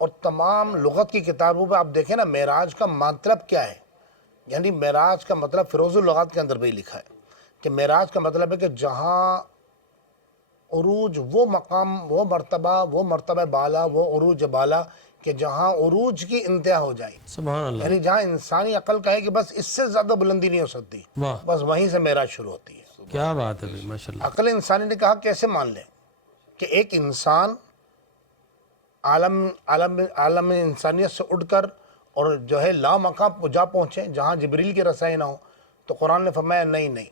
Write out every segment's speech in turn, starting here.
اور تمام لغت کی کتابوں پہ آپ دیکھیں نا معراج کا مطلب کیا ہے. یعنی معراج کا مطلب فیروز اللغات کے اندر بھی لکھا ہے کہ معراج کا مطلب ہے کہ جہاں عروج، وہ مقام، وہ مرتبہ بالا، وہ عروج بالا کہ جہاں عروج کی انتہا ہو جائے. سبحان اللہ. یعنی جہاں انسانی عقل کہے کہ بس اس سے زیادہ بلندی نہیں ہو سکتی، واہ بس وہیں سے معراج شروع ہوتی ہے. کیا بات ہے بھائی، ماشاء اللہ. عقل انسانی نے کہا کیسے مان لیں کہ ایک انسان عالم انسانیت سے اٹھ کر اور جو ہے لا مقام جا پہنچے جہاں جبریل کی رسائی نہ ہو. تو قرآن نے فرمایا نہیں،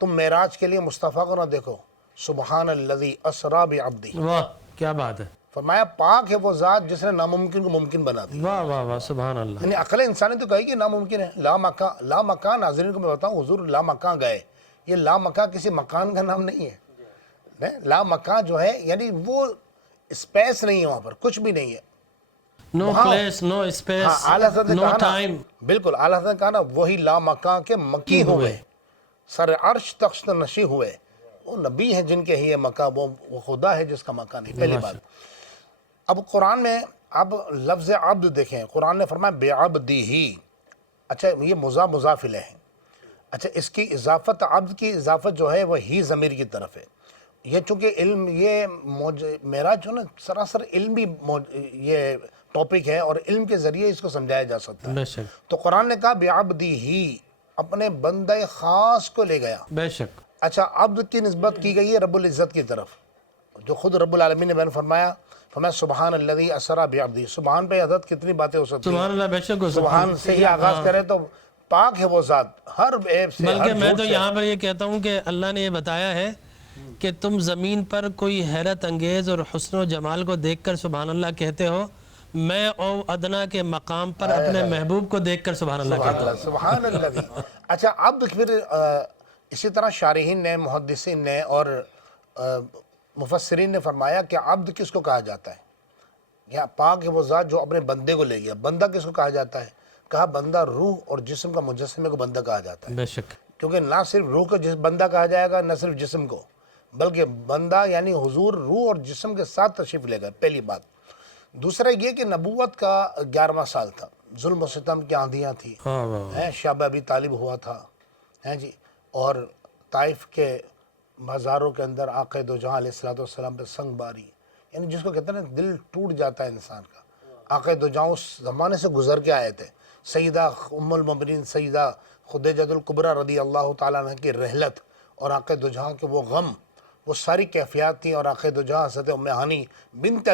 تم معراج کے لیے مصطفیٰ کو نہ دیکھو. سبحان الذی اسریٰ بعبدہ، واہ کیا بات ہے. فرمایا پاک ہے وہ ذات جس نے ناممکن کو ممکن بنا دی. واہ واہ واہ سبحان اللہ. یعنی عقل انسانی تو کہے کہ ناممکن ہے. لا مکان، ناظرین کو میں بتاؤں حضور لا مکان گئے. یہ لا مکان کسی مکان کا نام نہیں ہے. لا مکان جو ہے یعنی وہ اسپیس نہیں ہے، وہاں پر کچھ بھی نہیں ہے. نو پلیس، نو اسپیس، اعلیٰ حضرت نے نو کہا نا، ٹائم. بالکل اعلیٰ حضرت نے کہا نا وہی لا مکان کے مکی ہوئے، سر عرش تخت نشی ہوئے. وہ نبی ہیں جن کے ہی یہ مکان، وہ خدا ہے جس کا مکان نہیں. پہلی بات. اب قرآن میں اب لفظ عبد دیکھیں، قرآن نے فرمایا بعبدہ. اچھا یہ مضاف الیہ ہے. اچھا اس کی اضافت، عبد کی اضافت جو ہے وہ ہی ضمیر کی طرف ہے. یہ چونکہ علم، یہ معراج جو نا سراسر علمی یہ ٹاپک ہے اور علم کے ذریعے اس کو سمجھایا جا سکتا ہے. بے شک تو قرآن نے کہا بعبدہ، اپنے بندہ خاص کو لے گیا. بے شک. اچھا عبد کی نسبت کی گئی ہے رب العزت کی طرف، جو خود رب العالمین نے بیان فرمایا سبحان الذی اسریٰ بعبدہ. سبحان پہ حضرت کتنی باتیں ہو سکتی ہیں. سبحان اللہ. بے شک. سبحان سے ہی آغاز کریں تو پاک ہے وہ ذات ہر عیب سے. بلکہ میں تو یہاں پر یہ کہتا ہوں کہ اللہ نے یہ بتایا ہے کہ تم زمین پر کوئی حیرت انگیز اور حسن و جمال کو دیکھ کر سبحان اللہ کہتے ہو، میں او ادنا کے مقام پر اپنے محبوب کو دیکھ کر سبحان اللہ کہتا ہوں. سبحان اللہ. اچھا عبد پھر اسی طرح شارحین نے، محدثین نے اور مفسرین نے فرمایا کہ عبد کس کو کہا جاتا ہے. یا پاک ہے وہ ذات جو اپنے بندے کو لے گیا. بندہ کس کو کہا جاتا ہے؟ کہا بندہ روح اور جسم کا مجسمے کو بندہ کہا جاتا ہے. بے شک. کیونکہ نہ صرف روح کو بندہ کہا جائے گا، نہ صرف جسم کو، بلکہ بندہ یعنی حضور روح اور جسم کے ساتھ تشریف لے گئے. پہلی بات. دوسرا یہ کہ نبوت کا 11واں سال تھا، ظلم و ستم کی آندھیاں تھی، شب ابی طالب ہوا تھا جی، اور طائف کے مزاروں کے اندر آقا دو جہاں علیہ السلام پہ سنگ باری، یعنی جس کو کہتے ہیں نا دل ٹوٹ جاتا ہے انسان کا. آقا دو جہاں اس زمانے سے گزر کے آئے تھے. سیدہ ام المؤمنین سیدہ خدیجہ الکبریٰ رضی اللہ تعالیٰ عنہ کی رحلت اور آقا دو جہاں کے وہ غم، وہ ساری کیفیات تھیں. اور آقا دو جہاں حضرت ام ہانی بنت